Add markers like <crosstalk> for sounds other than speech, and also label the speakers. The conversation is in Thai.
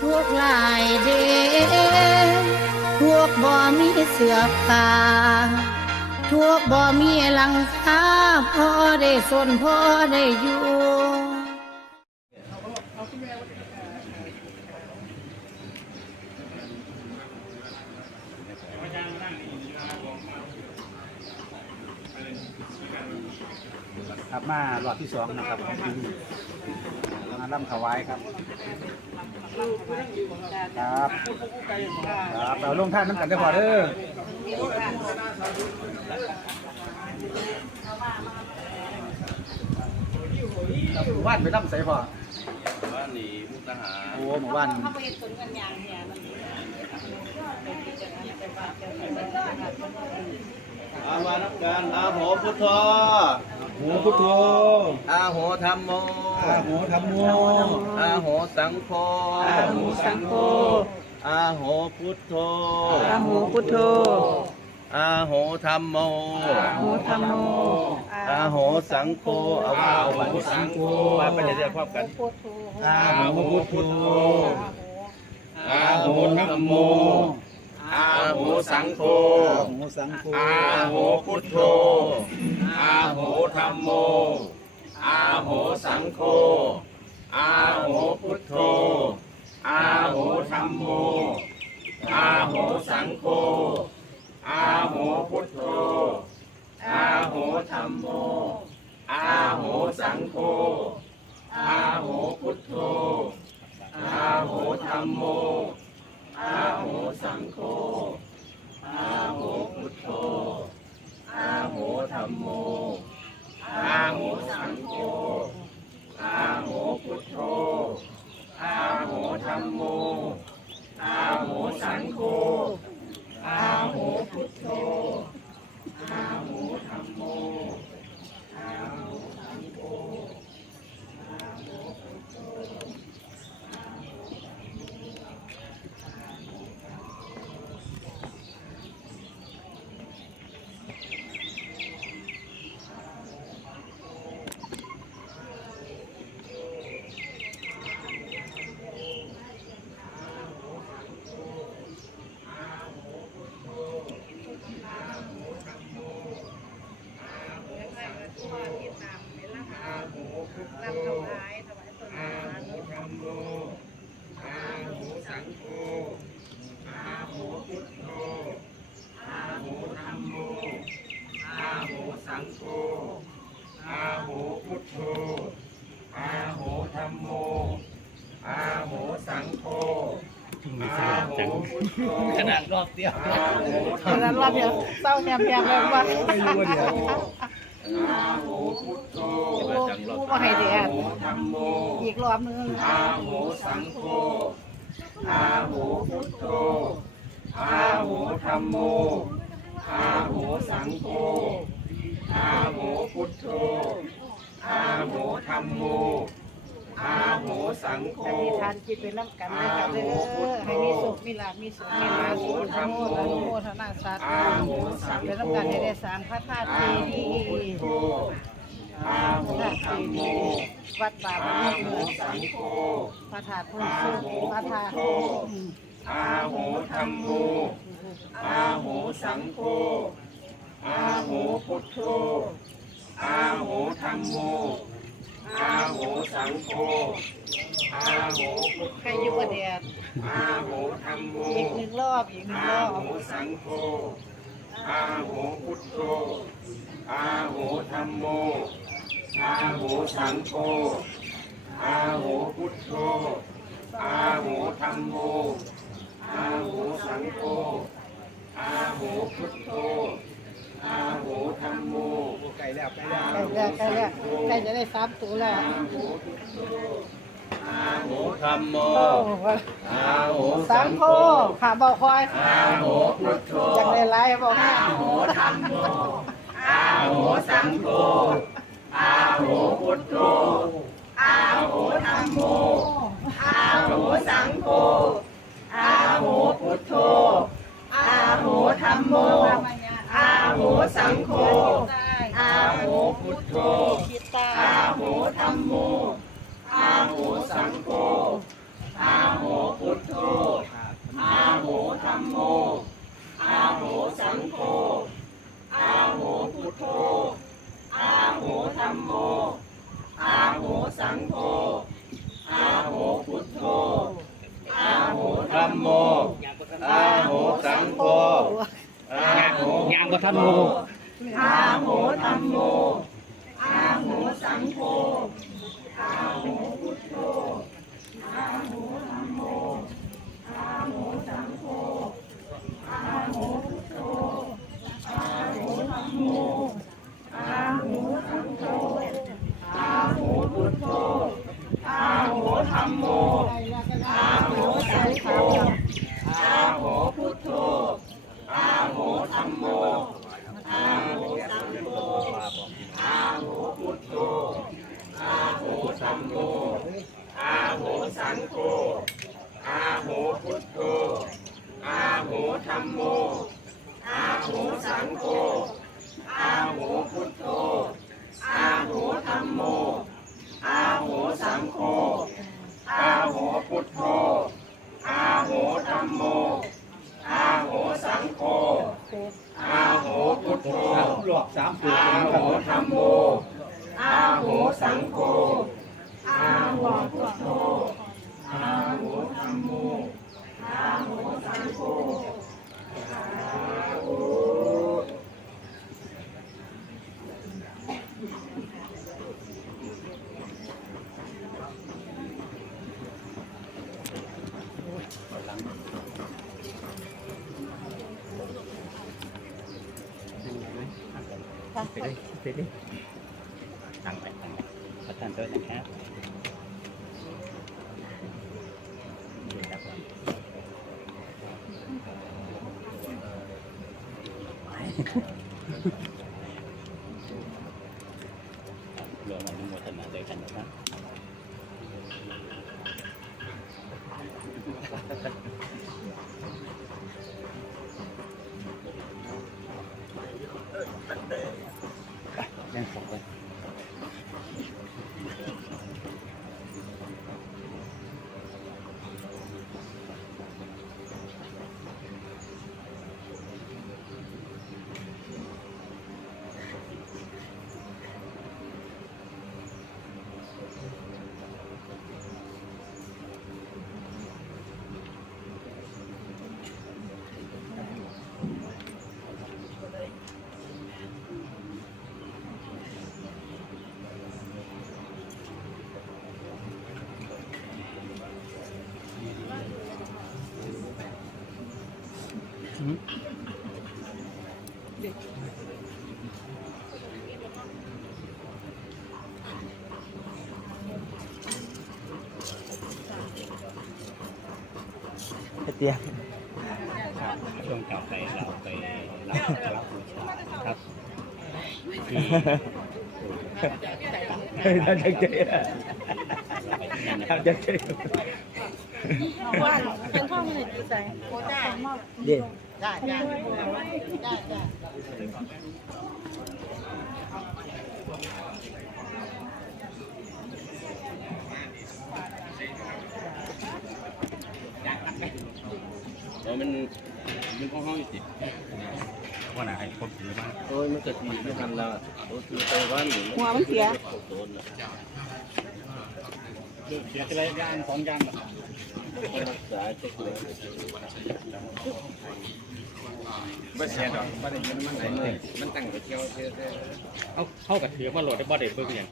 Speaker 1: ทุกหลายเดพวกบ่มีเสือผ้าทุกบ่มีหลังคาพอได้สนพอได้อยู่
Speaker 2: ครับมารอบที่สองนะครับมา ล่ำถวายครับครับครับเราลงท่านน้ำกันได้พอเด้อครับหมู่บ้านไปล่ำใส่พอ
Speaker 3: บ้านนี้มุกดาหาร
Speaker 2: โอ้หมู่บ้าน
Speaker 3: อามานับการอาโหพุทโธ
Speaker 2: โหพุทโธ
Speaker 3: อาโหธรรมโม
Speaker 2: อาโหธรรมโม
Speaker 3: อาโหสังโฆ
Speaker 2: อาโหสังโฆ
Speaker 3: อาโหพุทโธ
Speaker 4: อะโหพุทโธ
Speaker 3: อาโหธรรมโม
Speaker 4: อะโหธรรมโม
Speaker 3: อาโหสังโฆเอาว่าเอาว่าสังโฆว่าเป็นเรื่องครอบกัน
Speaker 2: อาโหพุทโธ
Speaker 3: อาโหธรรมโม อาโหสังโฆ
Speaker 2: อาโหสังโฆ
Speaker 3: อาโหพุทโธ อาโหธรรมโม อาโหสังโฆ อาโหพุทโธ อาโหธรรมโม อาโหสังโฆ อาโหพุทโธ อาโหธรรมโม อาโหสังโฆ อาโหพุทโธ อาโหธรรมโม อาโหสังโฆ อาโหพุทโธ อาโหธรรมโม อาโหสังโฆ อาโหพุทโธ อาโห ธรรมโม อาโหสังโฆ อาโหพุทโธ อาโหธรรมโม อาโหสังโฆ อาโหพุทโธ อาโหสั งโฆอาโหพุทโธอาโหธรรมโมอาโหสังโฆอาโหพุทโธ
Speaker 2: ขนาดรอบเดียว
Speaker 3: อาโหธรรม
Speaker 4: แล้ว
Speaker 3: โม
Speaker 4: รอบเดียวเศร้าแยมแยมเลยว่า
Speaker 2: ไม่รู้ว่าเดียว
Speaker 3: อาโหพุทโธ
Speaker 4: ผู้มาให้เดีย
Speaker 3: อา
Speaker 4: ด
Speaker 3: โหธรรมโม
Speaker 4: อีกรอบนึง
Speaker 3: อาโหสังโฆอาโหพุทโธอาโหธรรมโมอาโหสังโฆ อาโหพุทโธ อาโหธรรมโม อาโหสังโฆ
Speaker 4: อธิษฐานจิตเป็นน้ำกันนะคะเด้อให้มีสุขมีลาภมีสุขมีลาภสุขทั้งหมดอนุโมทนาสาธุเป็นน้ำกันให้ได้สร้างพระธาตุ
Speaker 3: อา
Speaker 4: เจ
Speaker 3: โห
Speaker 4: ดี
Speaker 3: พุท
Speaker 4: ย์
Speaker 3: โธ อาโห
Speaker 4: พระธาตุ
Speaker 3: ธรรม
Speaker 4: เจ
Speaker 3: โม
Speaker 4: ดีย์วัดป่าบ้า
Speaker 3: อานโห
Speaker 4: เมือง
Speaker 3: สังโฆ
Speaker 4: พระธาตุพุ่งสุขพระธาตุ
Speaker 3: อาโหธรรมโม อาโหสังโฆ อาโหพุทโธอาโหธรรมโมอาโหสังโฆอาโหพุท
Speaker 4: ใคร
Speaker 3: โธ
Speaker 4: อยู่ประเดียด
Speaker 3: อาโหธรรมโม
Speaker 4: อีกหนึ่งรอบอีกหนึ่ง
Speaker 3: อาร
Speaker 4: อบ
Speaker 3: โหสังโฆอาโหพุทโธอาโหธรรมโมอาโหสังโฆอาโหพุทโธอาโหธรรมโมอาโหสังโฆอาโหพุทโธ อาโหธรรมโม
Speaker 2: ไก่ แล้วไก่แล้ว
Speaker 4: ใกล้แล้วใกล้แล้วใกล้จะได้สามตัวแล้ว
Speaker 3: อาโหธรรมโม
Speaker 4: โอ้
Speaker 3: อาโห
Speaker 4: สังโฆขาเบาคอย
Speaker 3: อาโหพุทโธ
Speaker 4: จังได้ไล่บอกให้
Speaker 3: อาโหธรรมโมอาโหสังโฆอาโหพุทโธอาโหธรรมโมอาโหสังโฆอาโหพุทโธอาโหธรรมโมอา โหสังโฆอาหูพุทโธอาหูธรรมโมอาหูสังโฆอาหูพุท
Speaker 5: โธ
Speaker 6: อาหูธรรมโมอาหูสังโฆอาหูพุทโธอาหูธรรมโมอาหูสังโฆอาหูพุทโธอาหูธรรมโมอาหูสังโฆ กทัมโมอาโหตัมโมอาโหสังโฆอาโหพุทโธอาโหธัมโมอาโหสังโฆอาโหพุทโธอาโหธัมโมอาโหสังโฆอาโหพุทโธอาโหธัมโมอาโหสังโฆอาโห อาโหพุทโธ
Speaker 5: หลอกสามตัว
Speaker 6: อาโห
Speaker 5: ครับ
Speaker 6: ธัมโม อาโหสังโฆ อาโหพุทโธ อาโหธัมโม อาโหสังโฆ
Speaker 5: อาโห từ đi từ đi. Thằng này và thằng tôi thằng khác. Rồi <laughs> mà đi mua thịt mà để thành được đó เตี
Speaker 7: ยง
Speaker 5: ช่วงกลับไปเราไปรับรับบูชาครับที่
Speaker 7: เราจะเจอเราจะเจอ
Speaker 4: ว่าเป็นข้อมูลกี่ใจเด็
Speaker 7: ด
Speaker 4: ได้ได้ได้ได้
Speaker 6: โอ้มันมันของห้องอยู่ติ
Speaker 5: ว่าไหนให้ผมถือบ้าง
Speaker 6: โอ้ยมันเกิดทีไม่ทันและโอ้คือไปวันหนึ่ง
Speaker 4: หัวมันเสีย
Speaker 5: เสียอะไรยางสองยาง
Speaker 6: รักษาเช็คเลยไม่เสียดอกไม่ได้ยินมันไหนเลยมันตั้งไปเที่ยวเที่ยว
Speaker 5: เอาเข้ากับถือมาโหลดได้บ่ได้เบิ่งอย่าง